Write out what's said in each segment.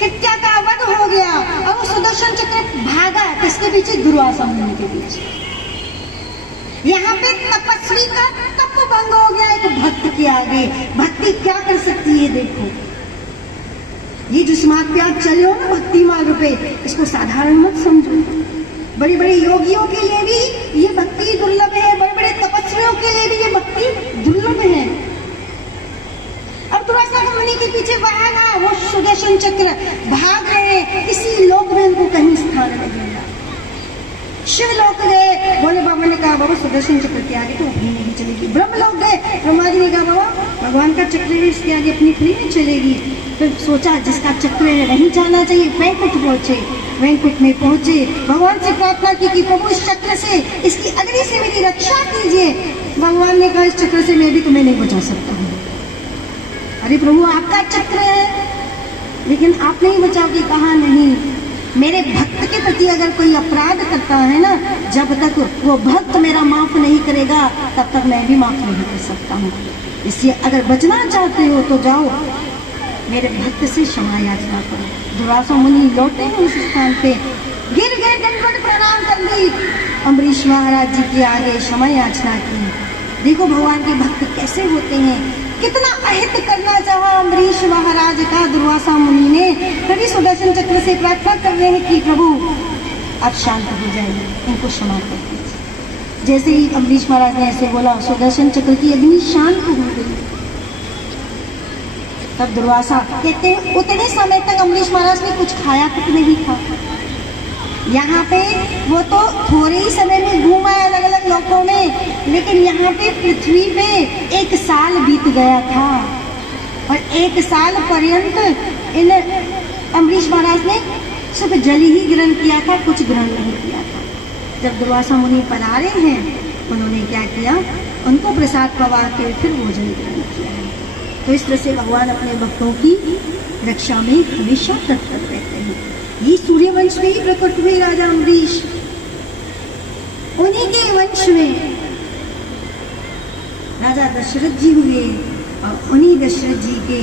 किट्या का वध हो गया और वो सुदर्शन चक्र भागा किसके पीछे? दुर्वासा मुनि के पीछे। यहाँ पे तपस्वी का तप भंग हो गया एक भक्त के आगे। भक्ति क्या कर सकती है? देखो, ये जिस मार्ग पे आप चले हो ना, भक्ति मार्ग पे, इसको साधारण मत समझो। बड़े बड़े योगियों के लिए भी ये भक्ति दुर्लभ है, बड़े बड़े तपस्वियों के लिए भी ये भक्ति दुर्लभ है। अब दुर्वासा मुनि के पीछे भागा वो सुदर्शन चक्र, भाग रहे, इसी लोक में उनको कहीं स्थान नहीं मिला। शिव लोक गए, भोले बाबा ने कहा बाबा सुदर्शन चक्र के आगे तो अपनी नहीं चलेगी। ब्रह्म लोक गए, ब्रह्मा जी ने कहा बाबा भगवान का चक्र है, इसके आगे अपनी फ्री नहीं चलेगी। फिर सोचा जिसका चक्र है वहीं जाना चाहिए। वैकुंठ पहुंचे, वैकुंठ में पहुंचे, भगवान से प्रार्थना की कि प्रभु इस चक्र से, इसकी अग्नि से मेरी रक्षा कीजिए। भगवान ने कहा इस चक्र से मैं भी तुम्हें नहीं बचा सकता हूँ। अरे प्रभु आपका चक्र है, लेकिन आप नहीं बचाओगे। कहा नहीं, मेरे भक्त के प्रति अगर कोई अपराध करता है ना, जब तक वो भक्त मेरा माफ नहीं करेगा तब तक मैं भी माफ नहीं कर सकता हूँ। इसलिए अगर बचना चाहते हो तो जाओ मेरे भक्त से क्षमा याचना करो। दुर्वासा मुनि लौटे उस स्थान पे, गिर गए, दंडवत प्रणाम कर दी, अम्बरीश महाराज जी के आगे क्षमा याचना की। देखो भगवान के भक्त कैसे होते हैं, कितना अहित करना चाहा अम्बरीश महाराज का दुर्वासा मुनि ने। तभी सुदर्शन चक्र से प्रार्थना कर रहे हैं कि प्रभु आप शांत हो जाइए, इनको क्षमा कर दीजिए। जैसे ही अम्बरीश महाराज ने ऐसे बोला, सुदर्शन चक्र की अग्नि शांत हो गई। तब दुर्वासा कहते हैं उतने समय तक अम्बरीश महाराज ने कुछ खाया तक नहीं था। यहाँ पे वो तो थोड़े ही समय में घूमा है अलग अलग लोकों में, लेकिन यहाँ पे पृथ्वी पे 1 साल बीत गया था और 1 साल पर्यंत इन अम्बरीश महाराज ने सिर्फ जल ही ग्रहण किया था, कुछ ग्रहण नहीं किया था। जब दुर्वासा मुनि पधारे हैं, उन्होंने क्या किया, उनको प्रसाद पवा के फिर भोजन ग्रहण किया है। तो इस तरह से भगवान अपने भक्तों की रक्षा में हमेशा तत्पर रहते हैं। ये सूर्यवंश में ही प्रकट हुए राजा अम्बरीश, उन्हीं के वंश में राजा दशरथ जी हुए और उन्हीं दशरथ जी के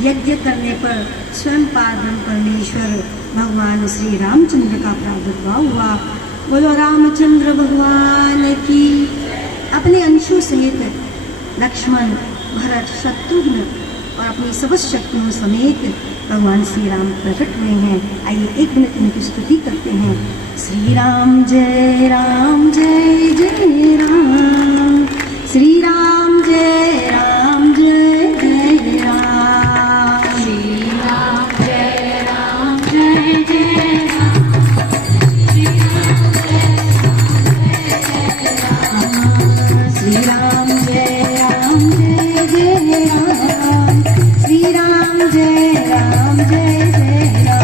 यज्ञ करने पर स्वयं पार्वती परमेश्वर भगवान श्री रामचंद्र का प्रादुर्भाव हुआ। बोलो रामचंद्र भगवान की। अपने अंशों सहित लक्ष्मण, भरत, शत्रुघ्न और अपनी समस्त शक्तियों समेत भगवान श्री राम प्रकट हुए हैं। आइए 1 मिनट उनकी स्तुति करते हैं। श्री राम जय राम जय जय राम, श्री राम जय राम जय जय राम, श्री राम जय राम जय जय राम, श्री राम जय राम जय जय राम, श्री राम जय राम जय जय राम, श्री राम जय राम जय जय राम।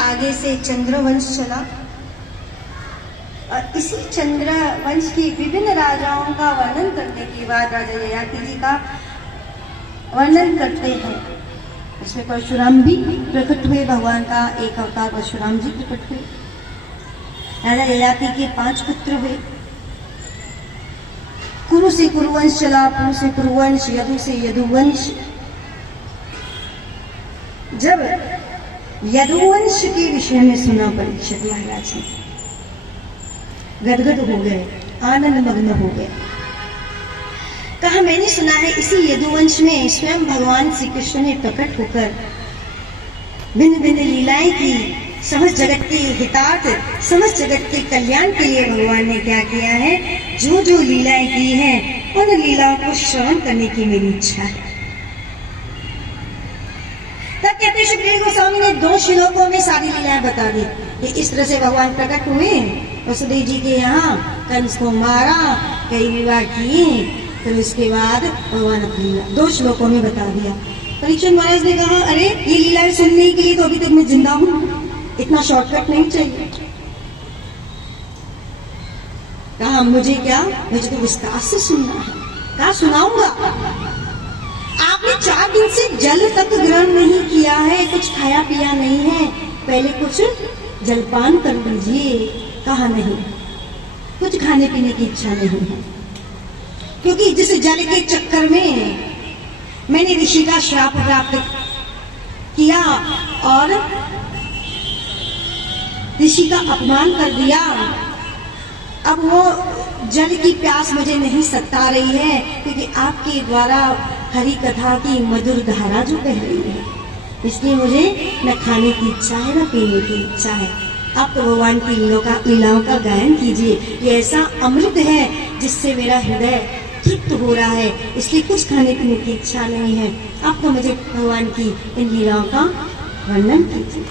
आगे से चंद्रवंश चला और इसी चंद्रवंश के विभिन्न राजाओं का वर्णन करने के बाद राजा ययाति जी का वर्णन करते हैं। इसमें परशुराम भी प्रकट हुए, भगवान का एक अवतार परशुराम जी प्रकट हुए। राजा ययाति के 5 पुत्र हुए। कुरु से कुरुवंश चला, कुरु से कुरुवंश, यदु से यदुवंश। जब यदुवंश के विषय में सुना परीक्षित महाराज ने, गदगद हो गए, आनंद मग्न हो गए। कहा मैंने सुना है इसी यदुवंश में स्वयं भगवान श्री कृष्ण ने प्रकट होकर भिन्न भिन्न लीलाएं की। समस्त जगत के हितार्थ, समस्त जगत के कल्याण के लिए भगवान ने क्या किया है, जो जो लीलाएं की हैं उन लीलाओं को श्रवण करने की मेरी इच्छा है। तब कहते सुखदेव गोस्वामी ने 2 श्लोकों में सारी लीलाएं बता दी कि इस तरह से भगवान प्रकट हुए, वसुदेव जी के यहाँ कंस को मारा, कई विवाह किए, फिर उसके बाद भगवान अपनी लीला 2 श्लोकों में बता दिया। परीक्षित महाराज ने कहा अरे ये लीलाएं सुनने के लिए तो अभी तक मैं जिंदा हूं, इतना शॉर्टकट नहीं चाहिए। कहा मुझे क्या, मुझे तो विस्तार से सुनना है। कहा सुनाऊंगा। आपने 4 दिन से जल तक ग्रहण नहीं किया है, कुछ खाया पिया नहीं है, पहले कुछ जलपान कर लीजिए। कहा नहीं, कुछ खाने पीने की इच्छा नहीं है, क्योंकि जिस जल के चक्कर में मैंने ऋषि का श्राप प्राप्त किया और ऋषि का अपमान कर दिया, अब वो जल की प्यास मुझे नहीं सता रही है, क्योंकि आपके द्वारा हरि कथा की मधुर धारा जो बह रही है, इसलिए मुझे न खाने की इच्छा है न पीने की इच्छा है। आप तो भगवान की लीलाओं का गायन कीजिए, ये ऐसा अमृत है जिससे मेरा हृदय तृप्त हो रहा है, इसलिए कुछ खाने पीने की इच्छा नहीं है। आप तो मुझे भगवान की इन लीलाओं का वर्णन कीजिए।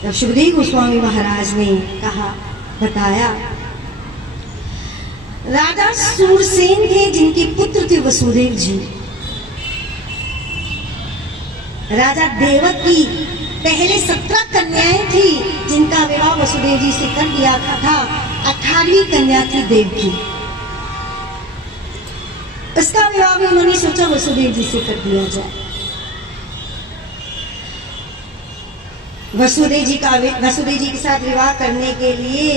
तब सुखदेव गोस्वामी महाराज ने कहा, बताया, राजा सूरसेन थे जिनके पुत्र थे वसुदेव जी। राजा देवकी पहले 17 कन्याएं थी जिनका विवाह वसुदेव जी से कर दिया था। 18वीं कन्या थी देवकी, इसका विवाह भी उन्होंने सोचा वसुदेव जी से कर दिया जाए। वसुदेव जी के साथ विवाह करने के लिए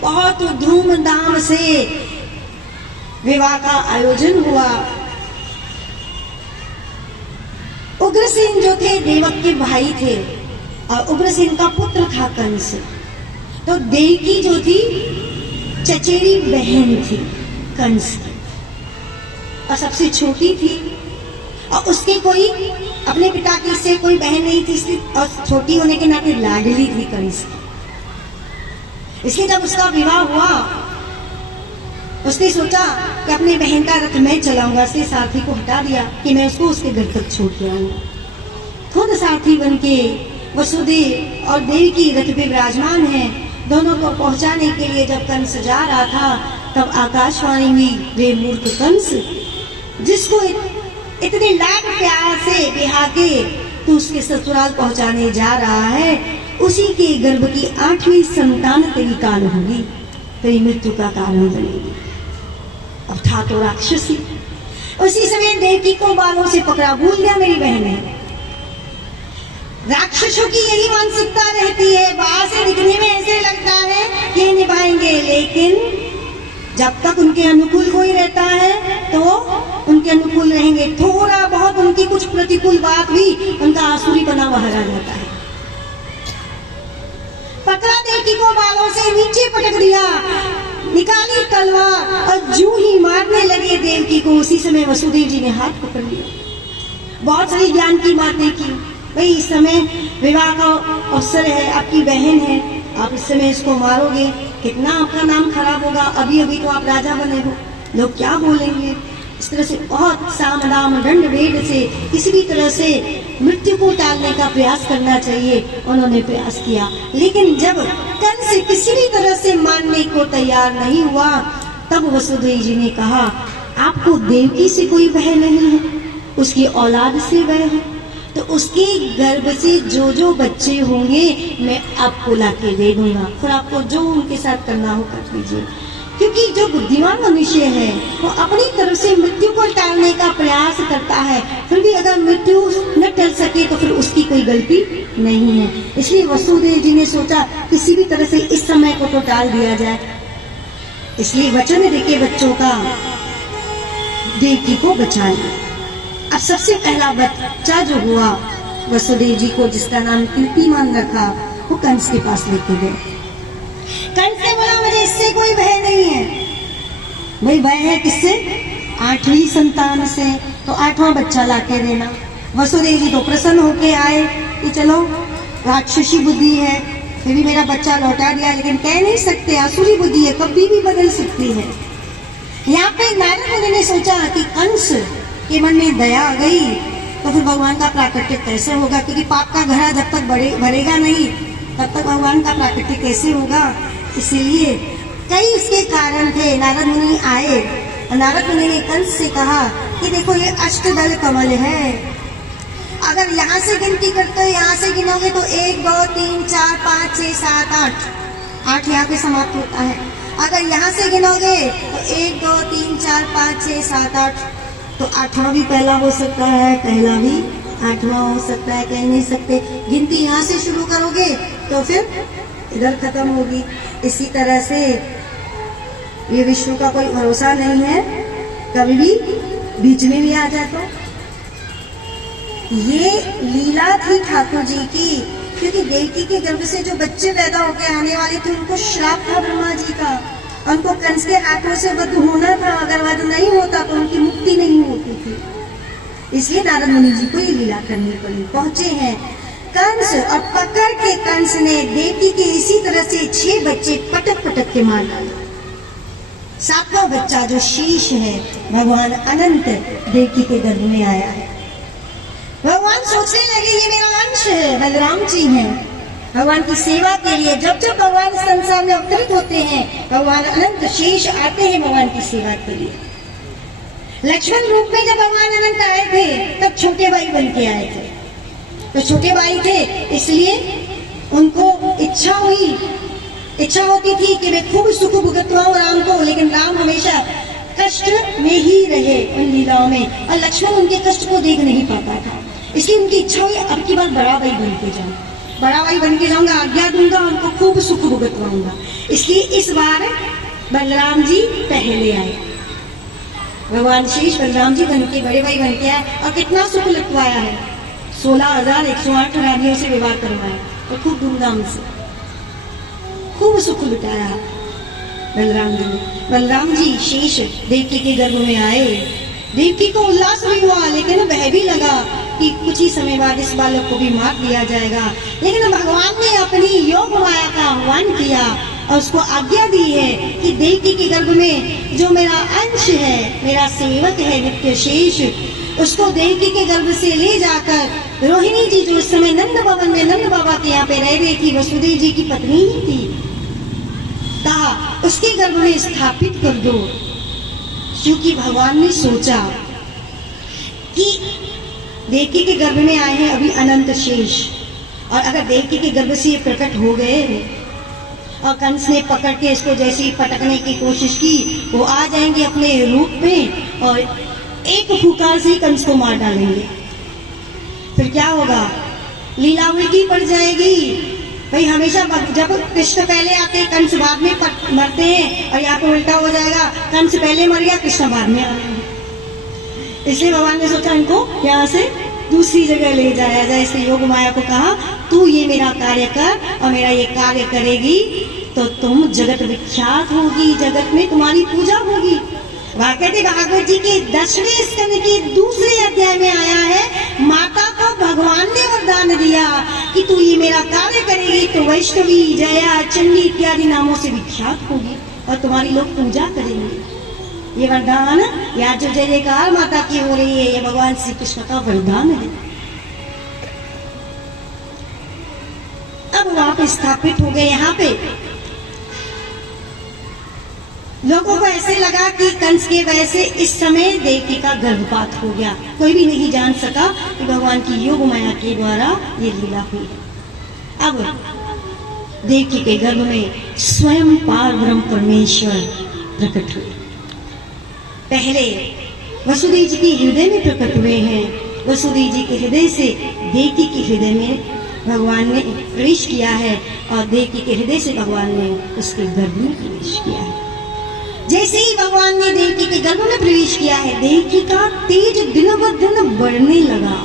बहुत धूमधाम से विवाह का आयोजन हुआ। उग्रसेन जो थे देवक के भाई थे और उग्रसेन का पुत्र था कंस। तो देवकी जो थी चचेरी बहन थी कंस की और सबसे छोटी थी, और उसके कोई अपने पिता की से कोई बहन नहीं थी, इसलिए और छोटी होने के नाते लाडली थी कंस की। इसलिए जब उसका विवाह हुआ उसने सोचा कि अपनी बहन का रथ मैं चलाऊंगा, इसलिए सारथी को हटा दिया कि मैं उसको उसके घर तक छोड़ के आऊंगा। खुद सारथी बनके वसुदेव और देवकी रथ पे विराजमान है। दोनों को पहुंचाने के लिए जब कंस जा रहा था तब आकाशवाणी हुई, वे मूर्ख कंस, जिसको इतने लाड प्यार से बिहा के तू उसके ससुराल पहुंचाने जा रहा है, उसी के गर्भ की 8वीं संतान तेरी काल होगी, तेरी मृत्यु का कारण बनेगी। अब था तो राक्षसी। उसी समय देवकी को बालों से पकड़ा, भूल गया मेरी बहन है। राक्षसों की यही मानसिकता रहती है, बाहर से दिखने में ऐसे लगता है कि निभाएंगे, लेकिन जब तक उनके अनुकूल कोई रहता है तो उनके अनुकूल रहेंगे। थोड़ा बहुत उनकी कुछ प्रतिकूल बात भी उनका आसुरी बना बाहर आ जाता है। पकड़ा देवकी को बालों से नीचे पटक दिया, निकाली तलवार और जूं ही मारने लगे देवकी को, उसी समय वसुदेव जी ने हाथ पकड़ लिया। बहुत सारी ज्ञान की बातें की, भाई इस समय विवाह का अवसर है, आपकी बहन है, आप इस समय इसको मारोगे, कितना आपका नाम खराब होगा, अभी अभी तो आप राजा बने हो, लोग क्या बोलेंगे। इस तरह से बहुत साम दाम दंड भेद से किसी भी तरह से मृत्यु को टालने का प्रयास करना चाहिए। उन्होंने प्रयास किया, लेकिन जब कंस किसी भी तरह से मानने को तैयार नहीं हुआ, तब वसुदेव जी ने कहा, आपको देवकी से कोई भय नहीं है, उसकी औलाद से भय है, तो उसके गर्भ से जो जो बच्चे होंगे मैं आपको लाके दे दूंगा, फिर आपको जो उनके साथ करना हो कर लीजिए। क्योंकि जो बुद्धिमान मनुष्य है वो अपनी तरफ से मृत्यु को टालने का प्रयास करता है, फिर भी अगर मृत्यु न टल सके तो फिर उसकी कोई गलती नहीं है। इसलिए वसुदेव जी ने सोचा किसी भी तरह से इस समय को तो टाल दिया जाए। इसलिए वचन देके बच्चों का देवकी को बचा लिया। अब सबसे पहला बच्चा जो हुआ वसुदेव जी को, जिसका नाम कीर्तिमान रखा, वो कंस के पास लेके गए। कंस ने बोला मुझे इससे कोई भय नहीं है। भाई भय है किससे? 8वीं संतान से, तो 8वां बच्चा लाके देना। वसुदेव जी तो प्रसन्न होके आए कि चलो राक्षसी बुद्धि है, फिर भी मेरा बच्चा लौटा दिया, लेकिन कह नहीं सकते आसुरी बुद्धि है, कभी भी बदल सकती है। यहाँ पे नारद मुनि ने सोचा कि कंस के मन में दया आ गई तो फिर भगवान का प्राकट्य कैसे होगा, क्योंकि पाप का घड़ा जब तक भरेगा नहीं तब तक भगवान का प्राकट्य कैसे होगा। इसीलिए कई इसके कारण थे। नारद मुनि आए, नारद मुनि ने कंस से कहा कि देखो ये अष्टदल कमल है, अगर यहाँ से गिनती करते हो, यहाँ से गिनोगे तो 1 2 3 4 5 6 7 8 यहाँ पे समाप्त होता है। अगर यहाँ से गिनोगे तो 1 2 3 4 5 6 7 8, तो 8वां भी पहला हो सकता है, पहला भी 8वां हो सकता है, कह नहीं सकते। गिनती यहाँ से शुरू करोगे तो फिर इधर खत्म होगी। इसी तरह से ये विष्णु का कोई भरोसा नहीं है, कभी भी बीच में भी आ जाए। तो ये लीला थी ठाकुर जी की, क्योंकि देवकी के गर्भ से जो बच्चे पैदा होकर आने वाले थे उनको श्राप था ब्रह्मा जी का, उनको कंस के हाथों से वध होना था। अगर वध नहीं होता तो उनकी मुक्ति नहीं होती थी। इसलिए नारद मुनि जी को ये लीला करनी पड़ी। पहुंचे हैं कंस, और पकड़ के कंस ने देवकी के इसी तरह से 6 बच्चे पटक पटक के मार डाले। 7वां बच्चा जो शीश है, भगवान अनंत देवकी के गर्भ में आया है। भगवान सोचने लगे ये मेरा अंश है, बलराम जी हैं। भगवान की सेवा के लिए जब जब भगवान संसार में अवतरित होते हैं, भगवान अनंत शेष आते हैं भगवान की सेवा के लिए। लक्ष्मण रूप में जब भगवान अनंत आए थे तब छोटे भाई बन के आए थे, तो छोटे भाई थे इसलिए उनको इच्छा होती थी कि वे खूब सुख भुगतवाओ राम को, लेकिन राम हमेशा कष्ट में ही रहे उन लीलाओं में, और लक्ष्मण उनके कष्ट को देख नहीं पाता था। इसलिए उनकी इच्छा हुई अब की बार बड़ा भाई बन के जाऊं, बड़ा भाई बन के जाऊंगा, आज्ञा दूंगा, उनको खूब सुख भुगतवाऊंगा। इसलिए इस बार बलराम जी पहले आए। भगवान शेष बलराम जी बन के बड़े भाई बन के आए, और कितना सुख लुटवाया है। 16,108 रानियों से विवाह करवाया, और खूब धूमधाम से खूब सुख लुटाया बलराम जी ने। बलराम जी शेष देवकी के गर्भ में आए। देवकी को उल्लास भी हुआ, लेकिन वह भी लगा कि कुछ ही समय बाद इस बालक को भी मार दिया जाएगा। लेकिन भगवान ने अपनी योग माया का आह्वान किया और उसको आज्ञा दी है कि देवकी के गर्भ में जो मेरा अंश है, मेरा सेवक है नित्य शेष, उसको देवकी के गर्भ से ले जाकर रोहिणी जी जो उस समय नंद भवन में नंद बाबा के यहाँ पे रह रही थी, वसुदेव जी की पत्नी ही थी, कहा उसके गर्भ में स्थापित कर दो। क्योंकि भगवान ने सोचा कि देवकी के गर्भ में आए हैं अभी अनंत शेष, और अगर देवकी के गर्भ से ये प्रकट हो गए और कंस ने पकड़ के इसको जैसे ही पटकने की कोशिश की, वो आ जाएंगे अपने रूप में और एक फुकार से ही कंस को मार डालेंगे। फिर क्या होगा? लीला उल्टी पड़ जाएगी। भाई हमेशा जब कृष्ण पहले आते हैं कंस बाद में मरते हैं, और यहाँ पे उल्टा हो जाएगा, कंस पहले मर गया कृष्ण बाद में आए। इसलिए भगवान ने सोचा इनको यहाँ से दूसरी जगह ले जाया जाए। इसलिए योग माया को कहा तू ये मेरा कार्य कर, और मेरा ये कार्य करेगी तो तुम जगत विख्यात होगी, जगत में तुम्हारी पूजा होगी। कहते भागवत जी के 10वें स्कंद के दूसरे अध्याय में आया है, माता को भगवान ने वरदान दिया कि तू ये मेरा कार्य करेगी तो वैष्णवी, जया, चंडी इत्यादि नामों से विख्यात होगी और तुम्हारी लोग पूजा करेंगे। ये वरदान या जो जय जयकार माता की हो रही है, ये भगवान श्री कृष्ण का वरदान है। अब वहां पे स्थापित हो गए। यहाँ पे लोगों को ऐसे लगा कि कंस के वजह से इस समय देवकी का गर्भपात हो गया। कोई भी नहीं जान सका कि भगवान की योग माया के द्वारा ये लीला हुई। अब देवकी के गर्भ में स्वयं पार ब्रह्म परमेश्वर प्रकट हुए। पहले वसुदेव जी के हृदय में प्रकट हुए हैं। वसुदेव जी के हृदय से देवकी के हृदय में भगवान ने प्रवेश किया है, और देवकी के हृदय से भगवान ने उसके गर्भ में प्रवेश किया है। जैसे ही भगवान ने देवकी के गर्भ में प्रवेश किया है, देवकी का तेज दिन ब दिन बढ़ने लगा।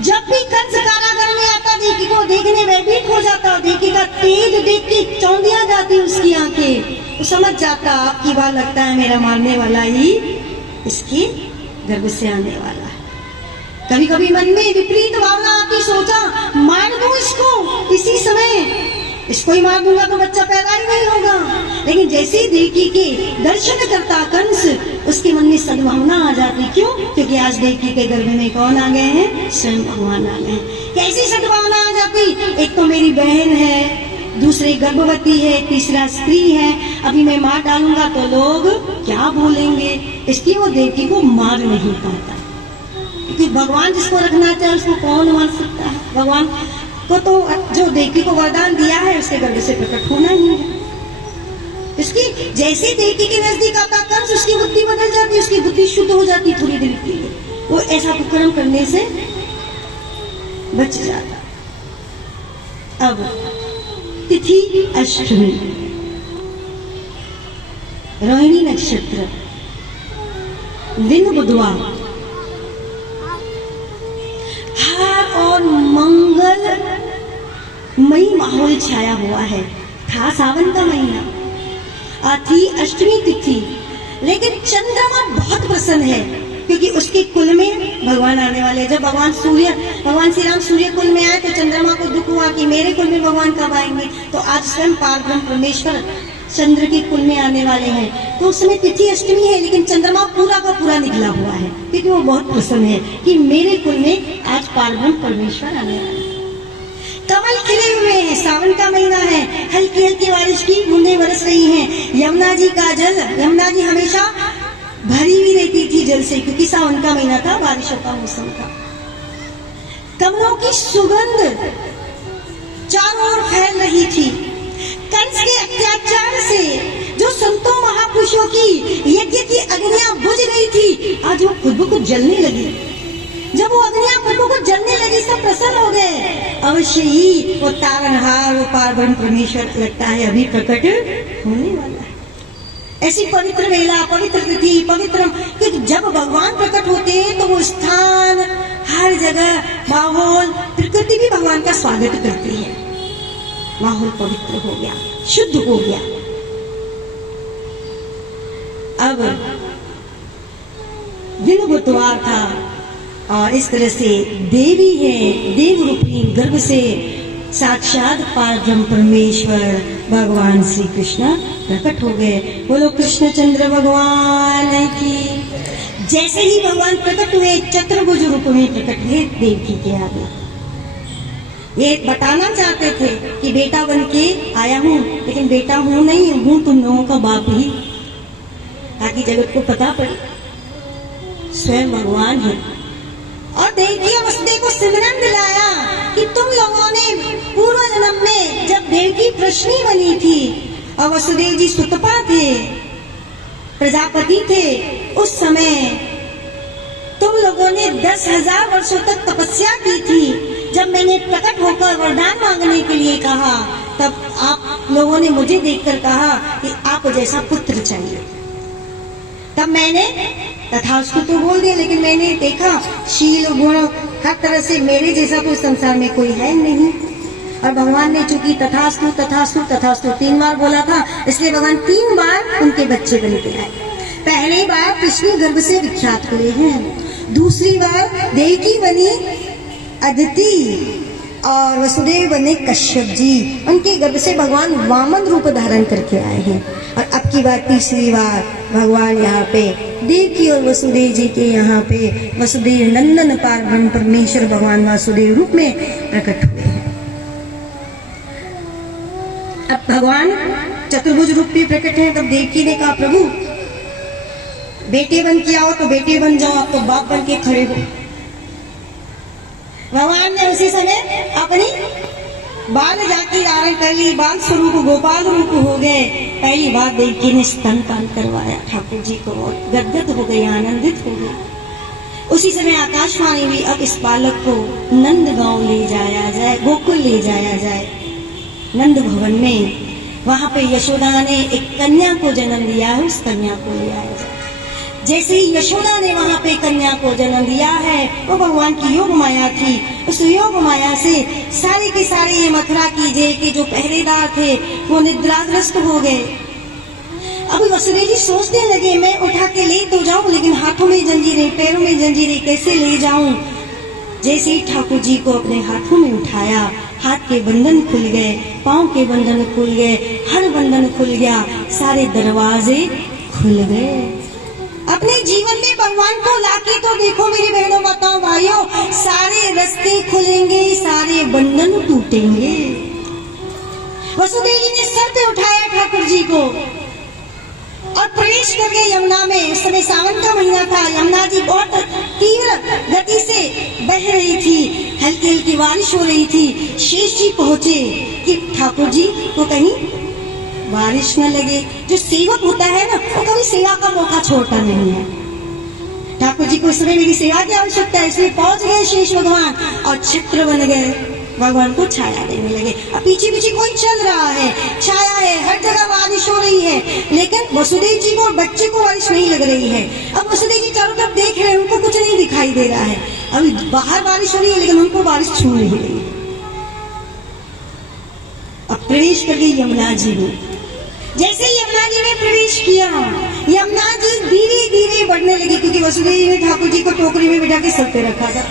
जब भी कंस कारागार में आता, देवकी को देखने भयभीत हो जाता। देवकी का तेज देख के चौंधिया जाती उसकी आंखें। वो समझ जाता आपकी बात लगता है मेरा मारने वाला ही इसके गर्भ से आने वाला है। कभी कभी मन में विपरीत भावना आती, सोचा मार दूं इसको इसी समय, इसको ही मार दूंगा तो बच्चा पैदा ही नहीं होगा। लेकिन जैसे ही देवकी के दर्शन करता कंस, उसके मन में सद्भावना आ जाती। क्यों? क्योंकि आज देवकी के गर्भ में कौन आ गए हैं? स्वयं भगवान आ गए हैं। कैसी सद्भावना आ जाती, एक तो मेरी बहन है, दूसरी गर्भवती है, तीसरा स्त्री है, अभी मैं मार डालूंगा तो लोग क्या बोलेंगे, इसलिए वो देवकी को मार नहीं पाता। क्योंकि भगवान जिसको रखना चाहे उसको कौन मार सकता है? भगवान को तो जो देवकी को वरदान दिया है उसके गर्भ से प्रकट होना ही है। इसकी जैसे देवकी के नजदीक आता कंस, उसकी बुद्धि बदल जाती, उसकी बुद्धि शुद्ध हो जाती थोड़ी देर के लिए, वो ऐसा कुकर्म करने से बच जाता। अब तिथि अष्टमी, रोहिणी नक्षत्र, दिन बुधवार, हर और मंगल मई माहौल छाया हुआ है। था सावन का महीना, थी अष्टमी तिथि, लेकिन चंद्रमा बहुत प्रसन्न है क्योंकि उसके कुल में भगवान आने वाले हैं। जब भगवान श्री राम सूर्य कुल में आए तो चंद्रमा को दुख हुआ कि मेरे कुल में भगवान कब आएंगे। तो आज स्वयं पारब्रह्म परमेश्वर चंद्र के कुल में आने वाले हैं, तो उस समय तिथि अष्टमी है, लेकिन चंद्रमा पूरा का पूरा निकला हुआ है क्योंकि वो बहुत प्रसन्न है कि मेरे कुल में आज पारब्रह्म परमेश्वर आने वाले हैं। कमल खिले हुए हैं, सावन का महीना है, हल्की हल्की बारिश की बूंदें बरस रही हैं। यमुना जी का जल, यमुना जी हमेशा भरी हुई रहती थी जल से क्योंकि सावन का महीना था, बारिशों का मौसम था। कमलों की सुगंध चारों ओर फैल रही थी। कंस के अत्याचार से जो संतों महापुरुषों की यज्ञ की अग्नियां बुझ रही थी, आज वो खुद ब खुद जलने लगी। जब वो अग्नियां खुद ब खुद जलने लगी, सब प्रसन्न हो गए। अवश्य ही वो तारनहार, वो पारब्रह्म परमेश्वर लगता है अभी प्रकट होने वाला है। ऐसी पवित्र वेला, पवित्र तिथि, पवित्र कि जब भगवान प्रकट होते हैं तो वो स्थान, हर जगह माहौल, प्रकृति भी भगवान का स्वागत करती है। माहौल पवित्र हो गया, शुद्ध हो गया। अब दिन बुधवार था और इस तरह से देवी है, देव रूपी गर्भ से साक्षात पारब्रह्म परमेश्वर भगवान श्री कृष्ण प्रकट हो गए। बोलो कृष्णचंद्र भगवान की। जैसे ही भगवान प्रकट हुए, चतुर्भुज रूप में प्रकट हुए देवकी के आगे। ये बताना चाहते थे कि बेटा बन के आया हूँ, लेकिन बेटा हूँ नहीं, हूँ तुम लोगों का बाप ही, ताकि जगत को पता पड़े स्वयं भगवान है। और देवकी और वसुदेव को सिमरन दिलाया कि तुम लोगों ने पूर्व जन्म में जब देवकी प्रश्नी बनी थी और वसुदेव जी सुतपा थे, प्रजापति थे, उस समय तुम लोगों ने 10,000 वर्षों तक तपस्या की थी। जब मैंने प्रकट होकर वरदान मांगने के लिए कहा, तब आप लोगों ने मुझे देखकर कहा कि आपको जैसा पुत्र चाहिए। तब मैंने तथास्तु तो बोल दिया, लेकिन मैंने देखा शील गुण हर तरह से मेरे जैसा तो संसार में कोई है नहीं। और भगवान ने चूंकि तथास्तु तथास्तु तथास्तु 3 बार बोला था, इसलिए भगवान 3 बार उनके बच्चे बन के आए। पहली बार कृष्ण गर्भ से विख्यात हुए हैं, दूसरी बार देवकी बनी अदिति और वसुदेव बने कश्यप जी, उनके गर्भ से भगवान वामन रूप धारण करके आए हैं। और अब की बार तीसरी बार भगवान यहाँ पे देवकी और वसुदेव जी के यहाँ पे वसुदेव नंदन पारब्रह्म परमेश्वर भगवान वासुदेव रूप में प्रकट हुए हैं। अब भगवान चतुर्भुज रूप में प्रकट है। तब देवकी ने कहा प्रभु बेटे बन के आओ तो बेटे बन जाओ, आप तो बाप बन के खड़े हो। भगवान ने उसी समय अपनी बाल जाति धारण कर ली, बाल स्वरूप गोपाल रूप हो गए। पहली बार देवकी ने स्तनपान करवाया ठाकुर जी को और गदगद हो गए, आनंदित हो गए। उसी समय आकाशवाणी भी अब इस बालक को नंद गांव ले जाया जाए, गोकुल ले जाया जाए। नंद भवन में वहां पे यशोदा ने एक कन्या को जन्म दिया है, उस कन्या को ले आया जाए। जैसे ही यशोदा ने वहां पे कन्या को जन्म दिया है, वो भगवान की योग माया थी। उस योग माया से सारे के सारे ये मथुरा की जय के जो पहरेदार थे वो निद्राग्रस्त हो गए। अब वसुदेव जी सोचने लगे, मैं उठा के ले तो जाऊं, लेकिन हाथों में जंजीरें, पैरों में जंजीरें, कैसे ले जाऊं। जैसे ही ठाकुर जी को अपने हाथों में उठाया, हाथ के बंधन खुल गए, पांव के बंधन खुल गए, हर बंधन खुल गया, सारे दरवाजे खुल गए। अपने जीवन में भगवान को लाके तो देखो मेरी बहनों, बताओ भाइयों, सारे रास्ते खुलेंगे, सारे बंधन टूटेंगे। वसुदेव जी ने सर पे उठाया ठाकुर जी को और प्रवेश कर गए यमुना में। उस समय सावन का महीना था, यमुना जी बहुत तीव्र गति से बह रही थी, हल्की हल्की बारिश हो रही थी। शेष जी पहुंचे कि ठाकुर जी को कहीं बारिश न लगे। जो सेवक होता है ना, वो कभी सेवा का मौका छोड़ता नहीं है। ठाकुर जी को इस समय मेरी सेवा की आवश्यकता है, इसलिए पहुंच गए शेष भगवान और छत्र बन गए, भगवान को छाया देने लगे। अब पीछे पीछे कोई चल रहा है, छाया है, हर जगह बारिश हो रही है, लेकिन वसुदेव जी को और बच्चे को बारिश नहीं लग रही है। अब वसुदेव जी चारों तरफ देख रहे हैं, उनको कुछ नहीं दिखाई दे रहा है। अभी बाहर बारिश हो रही है, लेकिन उनको बारिश छू नहीं रही है। अब प्रवेश कर गई यमुना जी में। जैसे ही यमुना जी ने प्रवेश किया, यमुना जी धीरे धीरे बढ़ने लगी, क्योंकि वसुदेव जी ने ठाकुर जी को टोकरी में बिठा के सर पे रखा था।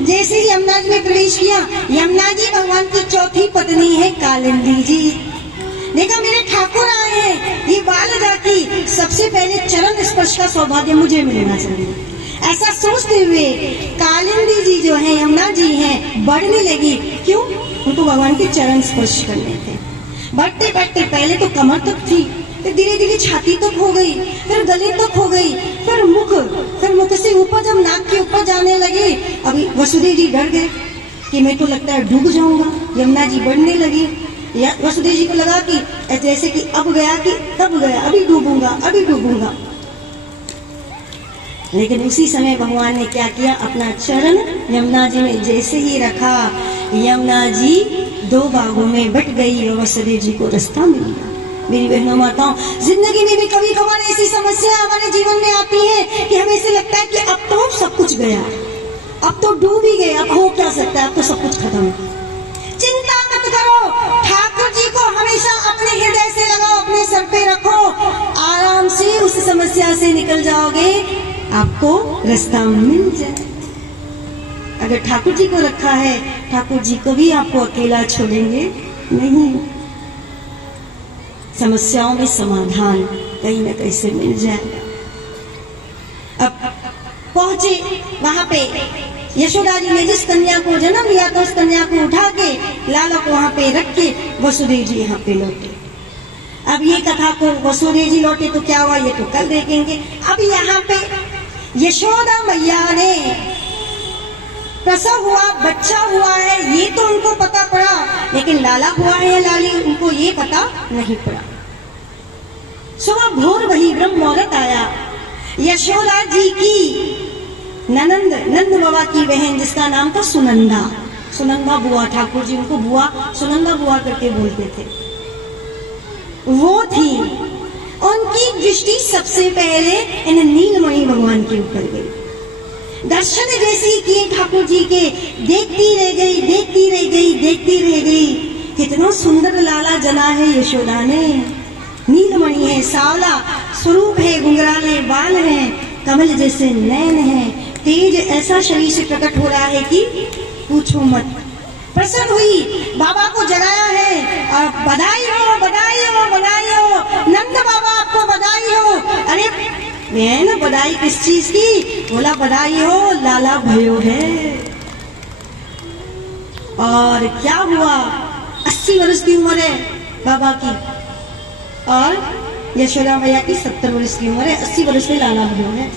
जैसे ही यमुना जी में प्रवेश किया, यमुना जी भगवान की चौथी पत्नी है कालिंदी जी। देखा मेरे ठाकुर आए हैं, ये बाल जाति, सबसे पहले चरण स्पर्श का सौभाग्य मुझे मिलना चाहिए। ऐसा सोचते हुए कालिंदी जी जो है, यमुना जी हैं, बढ़ने लगी। क्यों? उनको भगवान के चरण स्पर्श करने थे। बढ़ते बढ़ते पहले तो कमर तक थी, फिर धीरे धीरे छाती तक हो गई, फिर गले तक हो गई, फिर मुख से ऊपर जब नाक के ऊपर जाने लगे, अभी वसुदेव जी डर गए कि मैं तो लगता है डूब जाऊंगा। यमुना जी बढ़ने लगी, या वसुदेव जी को लगा कि जैसे कि अब गया कि तब गया, अभी डूबूंगा अभी डूबूंगा। लेकिन उसी समय भगवान ने क्या किया, अपना चरण यमुना जी में जैसे ही रखा, यमुना जी दो भागों में बट गई और वसुदेव जी को रास्ता मिल गया। मेरी बहनों माताओं, जिंदगी में भी कभी कभार ऐसी समस्या हमारे जीवन में आती है कि हमें ऐसे लगता है कि अब तो सब कुछ गया, अब तो डूब ही गए, अब हो क्या सकता है, अब तो सब कुछ खत्म। चिंता मत करो, ठाकुर जी को हमेशा अपने हृदय से लगाओ, अपने सर पे रखो, आराम से उस समस्या से निकल जाओगे, आपको रास्ता मिल जाए। अगर ठाकुर जी को रखा है, ठाकुर जी को भी आपको अकेला छोड़ेंगे नहीं। समस्याओं में समाधान कहीं न कहीं से मिल जाएगा। अब पहुंचे वहां पे, यशोदा जी ने जिस कन्या को जन्म दिया था, उस कन्या को उठा के लाला को वहां पे रख के वसुदेव जी यहाँ पे लौटे। अब ये कथा को वसुदेव जी लौटे तो क्या हुआ, ये तो कल देखेंगे। अब यहाँ पे यशोदा मैया ने प्रसव हुआ, बच्चा हुआ है, ये तो उनको पता पड़ा, लेकिन लाला हुआ है या लाली, उनको ये पता नहीं पड़ा। सुबह भोर वही ब्रह्म मुहूर्त आया, यशोदा जी की ननंद, नंद बाबा की बहन, जिसका नाम था सुनंदा, सुनंदा बुआ, ठाकुर जी उनको बुआ, सुनंदा बुआ करके बोलते थे, वो थी। उनकी दृष्टि सबसे पहले इन नीलमणि भगवान के ऊपर गई। दर्शन जैसे ही किए ठाकुर जी के, देखती रह गई, देखती रह गई, देखती रह गई। कितना सुंदर लाला जना है यशोदा ने, नीलमणि है, सावला स्वरूप है, गुंगराले बाल हैं, कमल जैसे नैन हैं, तेज ऐसा शरीर से प्रकट हो रहा है कि पूछो मत। प्रसन्न हुई, बाबा को जगाया है और बधाई हो, बधाई हो, बधाई हो, नंद बाबा आपको बधाई हो। अरे बहन, बधाई किस चीज की? बोला बधाई हो, लाला भयो है। और क्या हुआ, 80 वर्ष की उम्र है बाबा की और यशोदा मैया की 70 वर्ष की उम्र है, 80 वर्ष में लाला भयो है।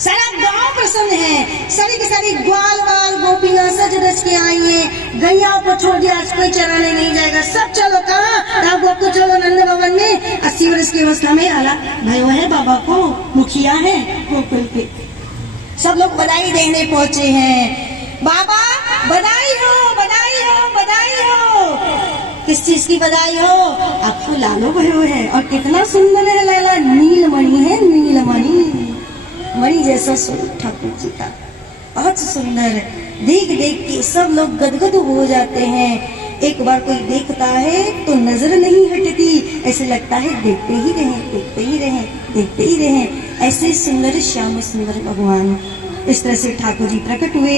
सारा गांव प्रसन्न है, सारी के सारी ग्वाल वाल गोपियां सज रच के आई है। गैया को छोड़ दिया, आज कोई चराने नहीं जाएगा, सब चलो कहाँ, राम गोप को चलो नंद भवन में। 80 वर्ष की अवस्था में आला भयो है बाबा को, मुखिया है गोकुल के। सब लोग बधाई देने पहुंचे हैं, बाबा बधाई हो, बधाई हो, बधाई हो। किस चीज की बधाई हो? आपको लालो भयो है। और कितना सुंदर है लाला, नीलमणि है, नीलमणि मणि जैसा स्वरूप ठाकुर जी का, बहुत सुंदर है। देख देख के सब लोग गदगद हो जाते हैं। एक बार कोई देखता है तो नजर नहीं हटती, ऐसे लगता है देखते ही रहें, देखते ही रहें, देखते ही रहें। ऐसे सुंदर श्याम सुंदर भगवान। इस तरह से ठाकुर जी प्रकट हुए,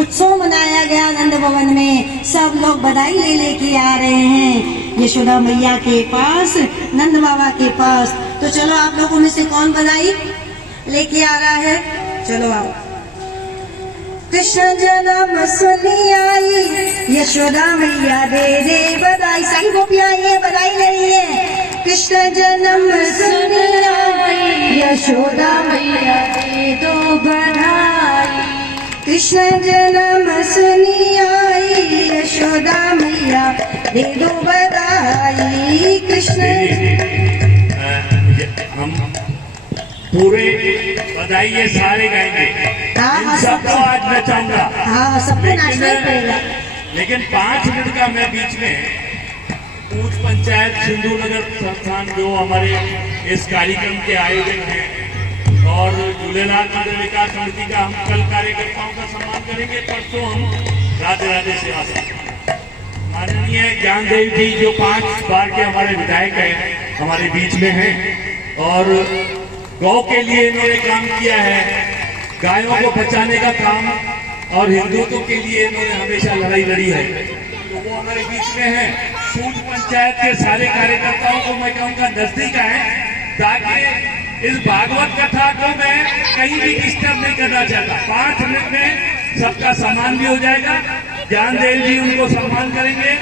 उत्सव मनाया गया नंद भवन में। सब लोग बधाई ले लेके आ रहे हैं यशोदा मैया के पास, नंद बाबा के पास। तो चलो आप लोगों में से कौन बधाई लेके आ रहा है? चलो आओ। कृष्ण जन्म सुनी आई, यशोदा मैया दे दे बधाई। सारी गोपियां ये बधाई ले रही है। कृष्ण जन्म सुनी आई, यशोदा मैया दे दो बधाई। कृष्ण जन्म सुनी आई, यशोदा मैया दे दो बधाई। कृष्ण हम पूरे बधाई ये सारे गाएंगे। इन सबको आज नचाऊंगा। हाँ, सबको नाचना ही पड़ेगा। लेकिन 5 मिनट का मैं बीच में पूछ पंचायत सिंधु नगर संस्थान जो हमारे इस कार्यक्रम के आयोजक हैं और झूलेलाल मंदिर विकास समिति का हम कल कार्यकर्ताओं का सम्मान करेंगे। परसों हम राधे राधे सेवा समिति माननीय ज्ञानदेव जी जो 5 बार के हमारे विधायक हैं हमारे बीच में हैं और गौ के लिए इन्होंने काम किया है, गायों को बचाने का काम और हिंदुत्व के लिए इन्होंने हमेशा लड़ाई लड़ी है। तो वो हमारे बीच में है। सूद पंचायत के सारे कार्यकर्ताओं को मैं कहूँगा नजदीक आए ताकि इस भागवत कथा को मैं कहीं भी डिस्टर्ब नहीं करना चाहता। 5 मिनट में सबका सम्मान भी हो जाएगा। ज्ञानदेव जी उनको सम्मान करेंगे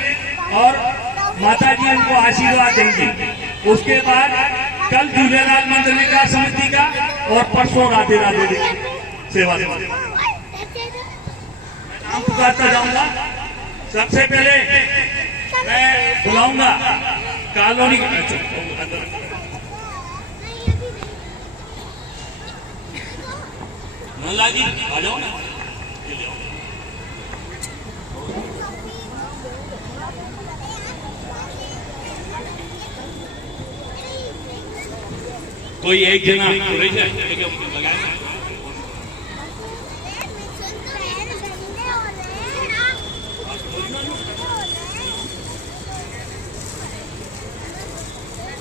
और माता जी उनको आशीर्वाद देंगी। उसके बाद कल झूलेलाल मंदिर विकास समिति का और परसों राधे राधे सेवा समिति। मैं नाम पुकारता जाऊंगा। सबसे पहले मैं बुलाऊंगा कॉलोनी नल्ला जी, आ जाओ ना। कोई एक जना लगाया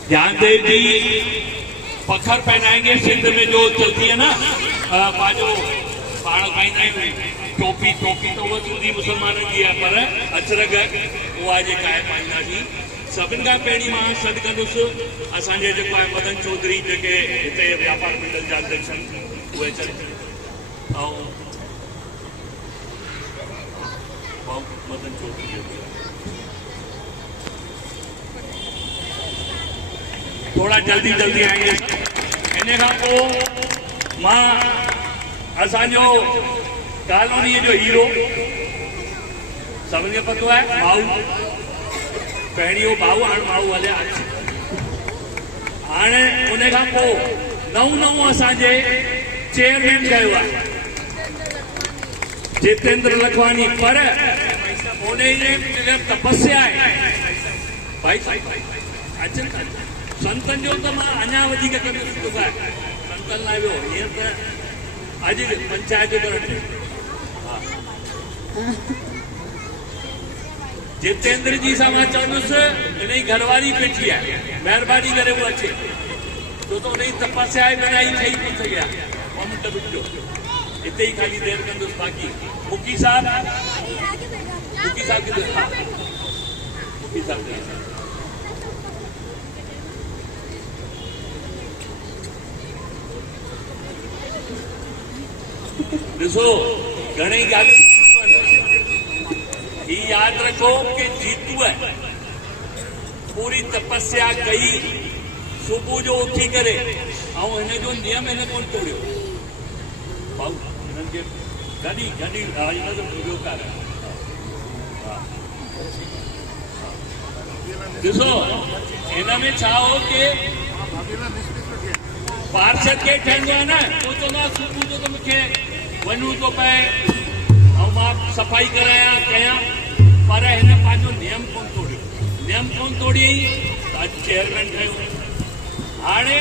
ज्ञानदेव जी पत्थर पहनाएंगे। सिंध में जो चलती है ना बाजो पाण पाईंदा आहियूं टोपी तो उहा सिंधी मुसलमाननि जी आहे, पर अचरग उहा जेका आहे पाईंदासीं। सभिनि खां पहिरीं मां सॾु कंदुसि असांजे जेको आहे मदन चौधरी जेके हिते व्यापार मंडल जा अध्यक्ष आहिनि उहे अचनि। ऐं मदन चौधरी थोड़ा जल्दी आएंगे। इन खां पोइ मां असांजो कॉलोनीअ जो हीरो सभिनि खे पतो आहे माऊ। पहिरियों भाऊ हाणे माऊ हलिया। हाणे उन खां पोइ नओं असांजे चेयरमैन कयो आहे जितेंद्र लखवानी। पर उन जी तपस्या आहे भाई अचनि संतनि जो त मां अञा वधीक करे चुको आहे। संतनि लाइ वियो हीअं त अॼु पंचायत जो करणु जितेंद्र जी सां मां चवंदुसि इन जी घरवारी वेठी आहे, महिरबानी करे उहो अचे छो त उन जी तपस्या आहे बिना ई ठही कोन सघिया। ॿ मिंट रुकिजो, हिते ई खाली देरि कंदुसि। बाक़ी मुखी साहब किथे? मुखी साहब ॾिसो घणेई ॻाल्हियूं ही यादि रखो कि जीतू है पूरी तपस्या कई सुबुह जो उथी करे ऐं हिन जो नियम हिन कोन तोड़ियो। भाऊ हिननि खे गॾी हिन जो ॿियो कार ॾिसो हिन में छा हो कि पार्षद खे ठहंदो आहे न उहो चवंदो आहे सुबुह जो त मूंखे वञूं थो पए ऐं मां सफ़ाई करायां कयां, पर हिन पंहिंजो नियम कोन तोड़ियो। नियम कोन तोड़ियई आज चेयरमैन ठहियो हाणे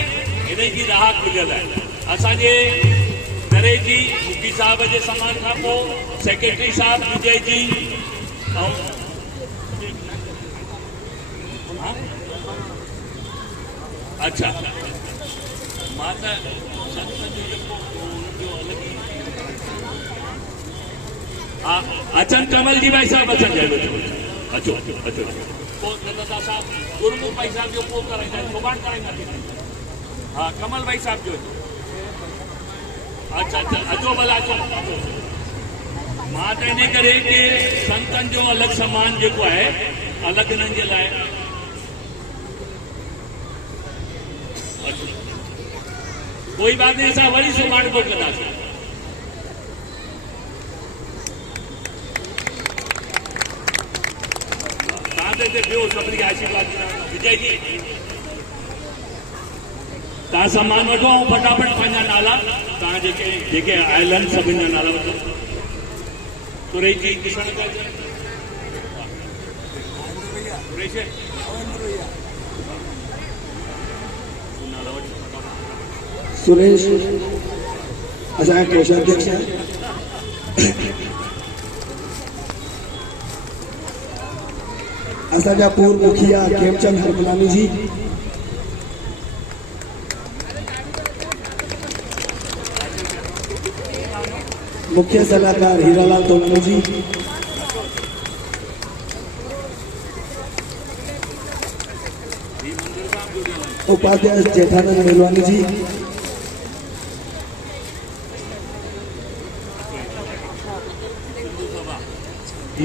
इन जी राह खुलियल आहे असांजे दरे जी मुखी साहब जे समान खां पोइ सेक्रेटरी साहब विजय जी ऐं अच्छा मां त हा अचनि कमल जी भाई साहब अचनि अचो अचो पोइ दादा साहब गुरमुख भाई साहब जो पोइ कराईंदा सुभाणे कराईंदासीं हा कमल भाई साहब जो अच्छा अच्छा अचो भला अचो मां त इन करे कि संतनि जो अलॻि सम्मान जेको आहे अलॻि हिननि जे लाइ कोई बात नहीं असां वरी सुभाणे पोइ कंदासीं सभी आशीर्वाद विजय जी तव्हां सम्मान वठो ऐं फटाफट पंहिंजा नाला तव्हां जेके आयल आहिनि सभिनि जा नाला वठो सुरेश जी किशन सुरेश असांजा कोषाध्यक्ष आहे असांजा पूर्व मुखिया खेमचंद हरमलानी जी मुख्य सलाहकार हीरालाल तोलानी जी उपाध्यक्ष जेठानंद मेलवानी जी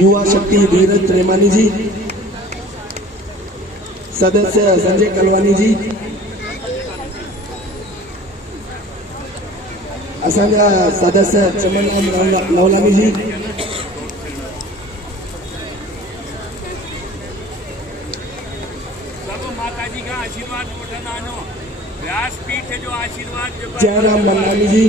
युवा शक्ति धीरज प्रेमानी जी सदस्य संजय कलवानी जी असांजा सदस्य चमन नवलानी जी माताजी का आशीर्वाद वठंदा व्यासपीठ जो आशीर्वाद जयराम मल्लानी जी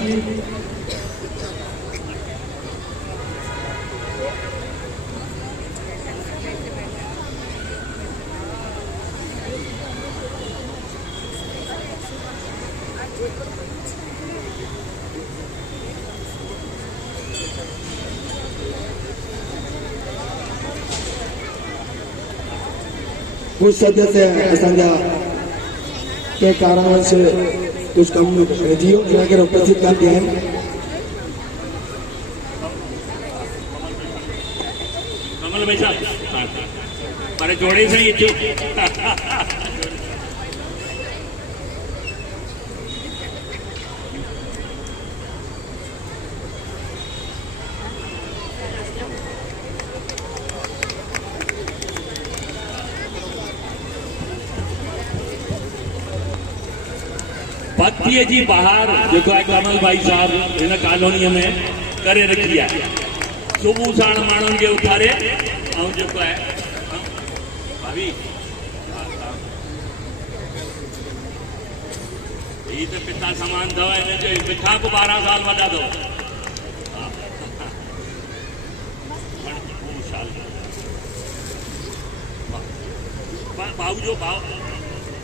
कुछ सदस्य असांजा के कारणवश कुछ कम रहिजी वियो इन करे उपस्थित कान थिया आहिनि कमल भाई साहब पर जोड़े से ही पत्तीअ जी बहार जेको आहे कमल भाई साहब हिन कॉलोनीअ में करे रखी आहे सुबुह साण माण्हुनि खे उथारे ऐं जेको आहे भाभी ही त पिता समान अथव हिन जो मिठा को 12 साल वॾा अथव भाऊ जो भाउ